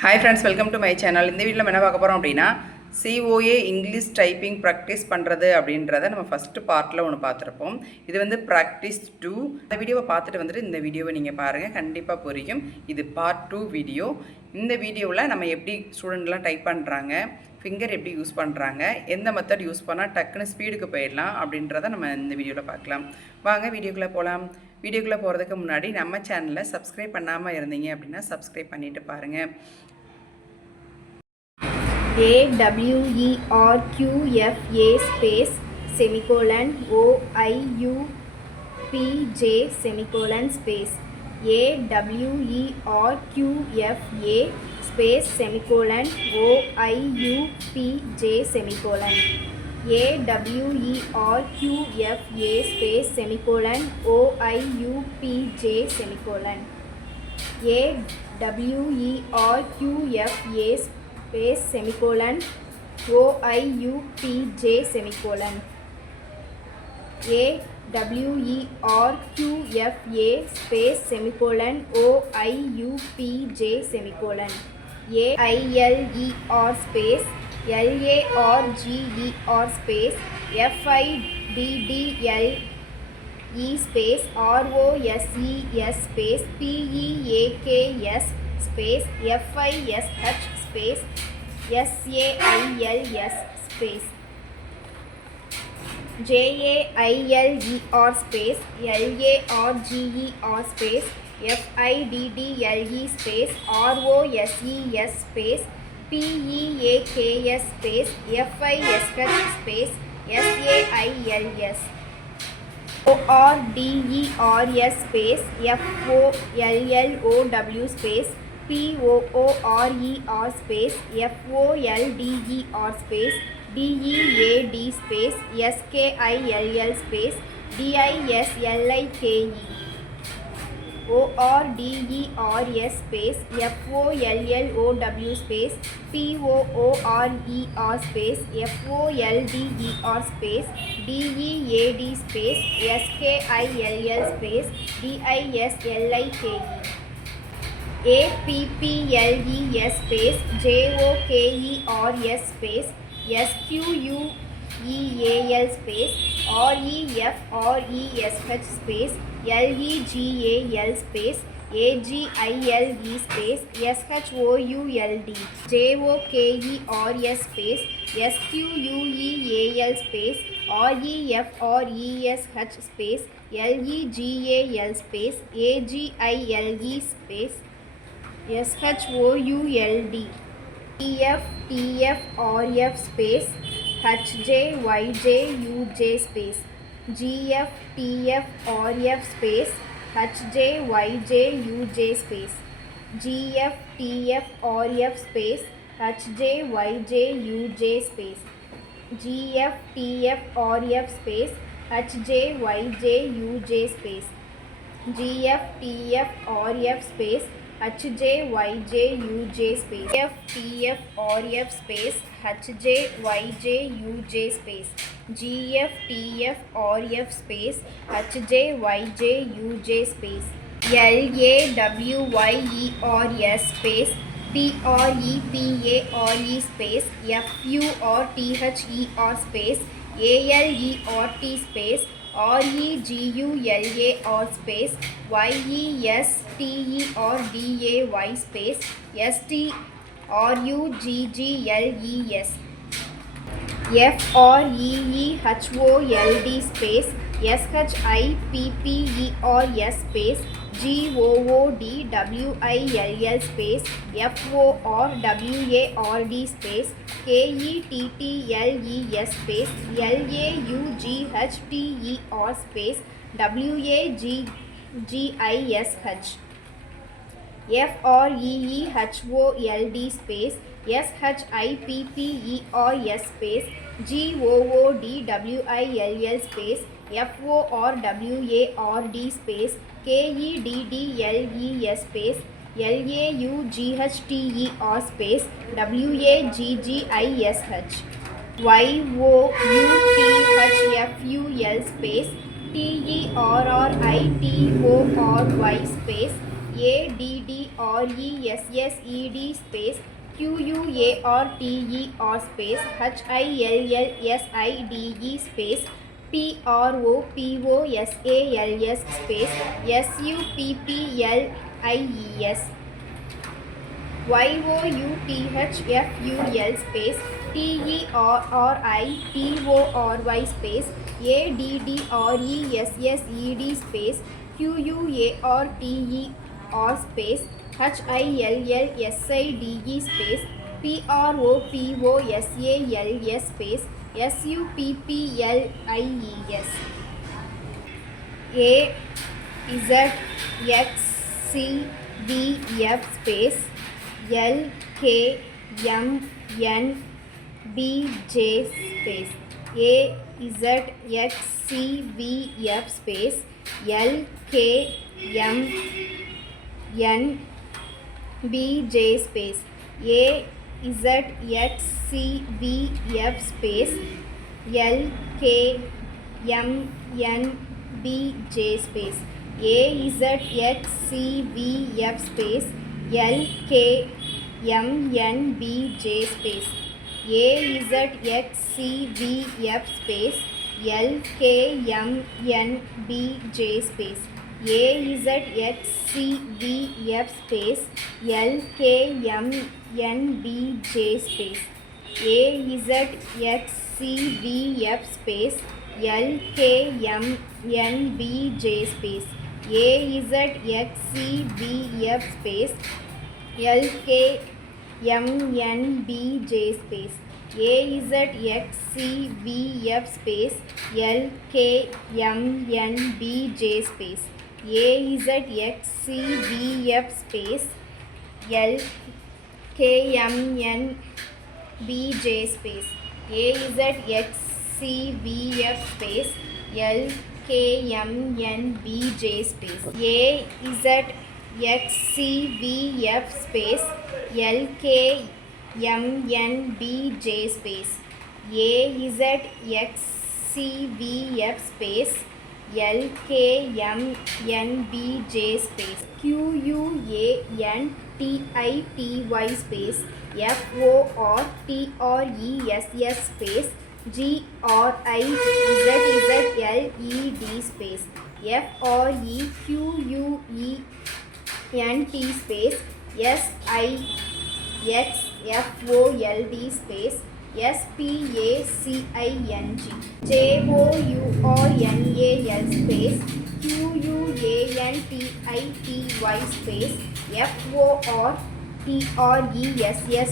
Hi friends, welcome to my channel. இந்த வீடியோல என்ன பார்க்க போறோம் அப்படினா COA இங்கிலீஷ் டைப்பிங் பிராக்டீஸ் பண்றது அப்படின்றத நம்ம ஃபர்ஸ்ட் பார்ட்ல ஒன்னு பார்த்திருப்போம். இது வந்து பிராக்டீஸ் 2. இந்த வீடியோவை பார்த்துட்டு வந்துட்டு இந்த வீடியோவை நீங்க பாருங்க, கண்டிப்பா புரியும். இது பார்ட் 2 வீடியோ. இந்த வீடியோல நம்ம எப்படி ஸ்டூடண்ட்லாம் டைப் பண்றாங்க, ஃபிங்கர் எப்படி யூஸ் பண்றாங்க, எந்த மெத்தட் யூஸ் பண்ணா டக்குன்னு ஸ்பீடுக்கு போயிடலாம் அப்படின்றத நம்ம இந்த வீடியோல பார்க்கலாம். வாங்க வீடியோக்குள்ள போலாம். வீடியோக்குள்ள போறதுக்கு முன்னாடி நம்ம சேனலை சப்ஸ்கிரைப் பண்ணாம இருந்தீங்க அப்படினா சப்ஸ்கிரைப் பண்ணிட்டு பாருங்க. AWERQFA space semicolon OIUPJ semicolon space AWERQFA space semicolon OIUPJ semicolon AWERQFA space semicolon OIUPJ semicolon AWERQFA space semicolon OIUPJ semicolon AWERQFA space semicolon OIUPJ semicolon AILER space LARGER space FIDDLE space ROSES space PEAKS space FISH space SAILS space JAILER space LARGER space FIDDLE space ROSES space PEAKS space FISH space SAILS ORDERS space FOLLOW space POORER space FOLDER space DEAD space SKILL space DISLIKE ORDERS space FOLLOW space POORER space FOLDER space DEAD space SKILL space DISLIKE APPLES space JOKERS space SQUEAL space REFRESH space LEGAL space AGILE space SHOULD JOKERS space SQUEAL space REFRESH space LEGAL space AGILE space SHOULD TFRF space HJYJUJ space GFTFRF space HJYJUJ space GFTFRF space HJYJUJ space GFTFRF space HJYJUJ space GFTFRF space HJYJUJ space GFTFRF space HJYJUJ space GFTFRF space HJYJUJ space LAWYERS space TREPARE space FURTHER space ALERT space REGULAR space YESTERDAY space STRUGGLES FREEHOLD space SHIPPERS space GOODWILL space FORWARD space KETTLES space LAUGHTER space WAGGISH FREEHOLD space SHIPPERS space GOODWILL space FORWARD space KEDDLES space LAUGHTER space WAGGISH YOUTHFUL space TERRITORY space ADDRESSED space QUARTER space HILLSIDE space PROPOSALS space SUPPLIES YOUTHFUL space TERRITORY space ADDRESSED space QUARTER space HILLSIDE space PROPOSALS space SUPPLIES AZXCVF space LKMNBJ space AZXCVF space LKMNBJ space AZXCVF space LKMNBJ space AZXCVF space LKMNBJ space AZXCVF space LKMNBJ space AZXCVF space LKMNBJ space AZXCVF space LKMNBJ space AZXCVF space LKMNBJ space AZXCVF space LKMNBJ space AZXCVF space LKMNBJ space AZXCVF space LKMNBJ space AZXCVF space LKMNBJ space AZXCVF space LKMNBJ space QUANTITY space FORTRESS space GRIZZLED space FREQUENT space SIXFOLD space SPACING JOURNAL space QUANTITY space FORTRESS